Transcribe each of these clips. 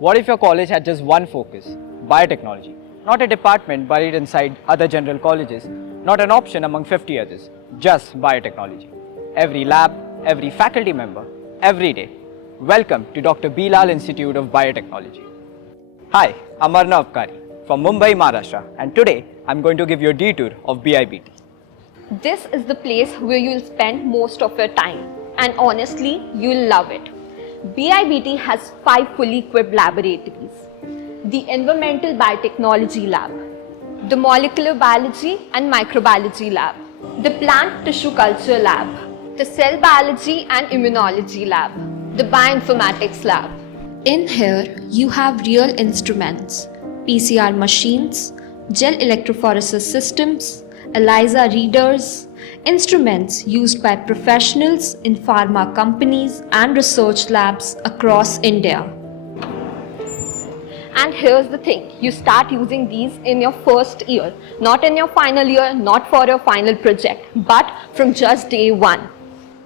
What if your college had just one focus? Biotechnology. Not a department buried inside other general colleges, not an option among 50 others, just biotechnology. Every lab, every faculty member, every day. Welcome to Dr. Bilal Institute of Biotechnology. Hi, I'm Arnav Kari from Mumbai, Maharashtra, and today I'm going to give you a detour of BIBT. This is the place where you'll spend most of your time, and honestly, you'll love it. BIBT has 5 fully equipped laboratories. The Environmental Biotechnology Lab, the Molecular Biology and Microbiology Lab, the Plant Tissue Culture Lab, the Cell Biology and Immunology Lab, the Bioinformatics Lab. In here, you have real instruments, PCR machines, gel electrophoresis systems, ELISA readers, instruments used by professionals in pharma companies and research labs across India. And here's the thing, you start using these in your first year, not in your final year, not for your final project, but from just day one.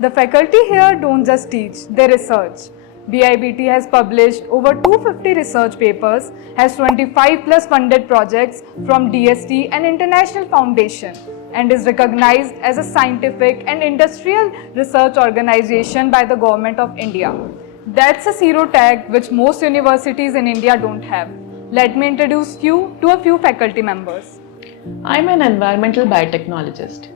The faculty here don't just teach, they research. BIBT has published over 250 research papers, has 25 plus funded projects from DST and International Foundation, and is recognized as a scientific and industrial research organization by the Government of India. That's a zero tag which most universities in India don't have. Let me introduce you to a few faculty members. I'm an environmental biotechnologist.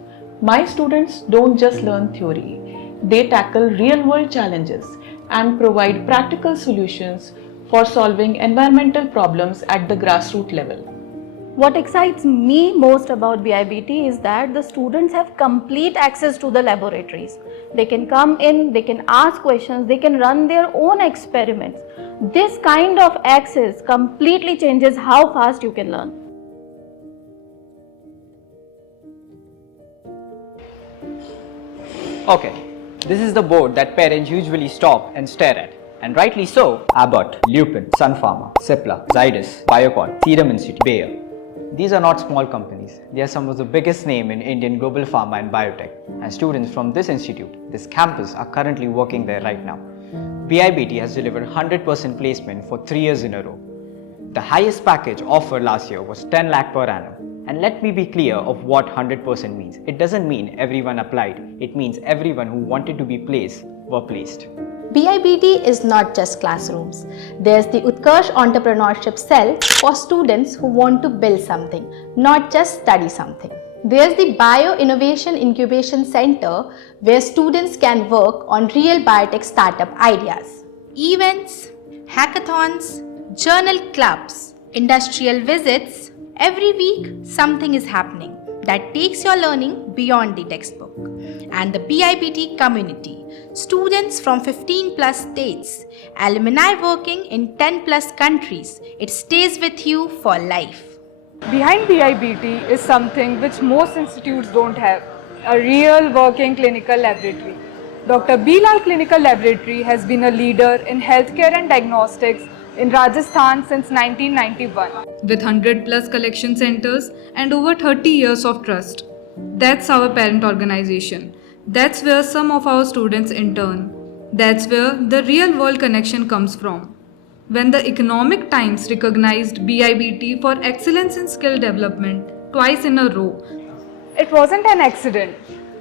My students don't just learn theory, they tackle real-world challenges and provide practical solutions for solving environmental problems at the grassroots level. What excites me most about BIBT is that the students have complete access to the laboratories. They can come in, they can ask questions, they can run their own experiments. This kind of access completely changes how fast you can learn. Okay, this is the board that parents usually stop and stare at. And rightly so. Abbott, Lupin, Sun Pharma, Cipla, Zydus, Biocon, Serum Institute, Bayer. These are not small companies. They are some of the biggest names in Indian global pharma and biotech. And students from this institute, this campus, are currently working there right now. BIBT has delivered 100% placement for 3 years in a row. The highest package offered last year was 10 lakh per annum. And let me be clear of what 100% means. It doesn't mean everyone applied. It means everyone who wanted to be placed were placed. BIBT is not just classrooms. There's the Utkarsh Entrepreneurship Cell for students who want to build something, not just study something. There's the Bio Innovation Incubation Center where students can work on real biotech startup ideas. Events, hackathons, journal clubs, industrial visits. Every week, something is happening that takes your learning beyond the textbook. And the BIBT community, students from 15 plus states, alumni working in 10 plus countries, it stays with you for life. Behind BIBT is something which most institutes don't have, a real working clinical laboratory. Dr. Bilal Clinical Laboratory has been a leader in healthcare and diagnostics in Rajasthan since 1991. With 100 plus collection centers and over 30 years of trust. That's our parent organization. That's where some of our students intern. That's where the real world connection comes from. When the Economic Times recognized BIBT for excellence in skill development twice in a row, it wasn't an accident.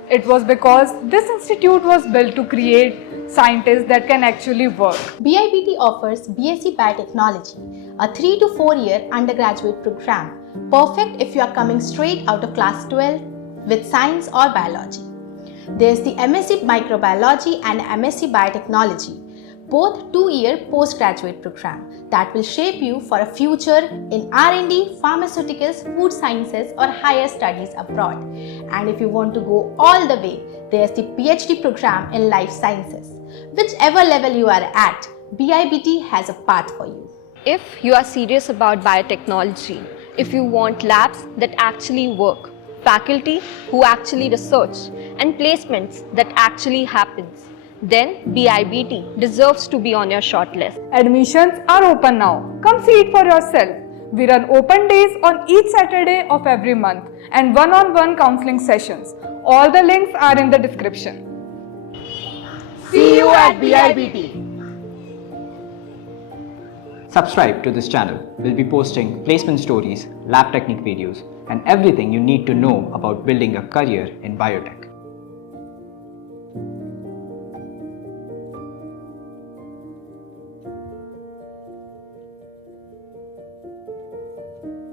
It was because this institute was built to create scientists that can actually work. BIBT offers BSc Biotechnology, a 3 to 4 year undergraduate program, perfect if you are coming straight out of class 12 with science or biology. There's the MSc Microbiology and MSc Biotechnology, both 2-year postgraduate program that will shape you for a future in R&D, pharmaceuticals, food sciences or higher studies abroad. And if you want to go all the way, there's the PhD program in life sciences. Whichever level you are at, BIBT has a path for you. If you are serious about biotechnology, if you want labs that actually work, faculty who actually research, and placements that actually happens, then BIBT deserves to be on your shortlist. Admissions are open now. Come see it for yourself. We run open days on each Saturday of every month and one-on-one counseling sessions. All the links are in the description. See you at BIBT. Subscribe to this channel. We'll be posting placement stories, lab technique videos, and everything you need to know about building a career in biotech.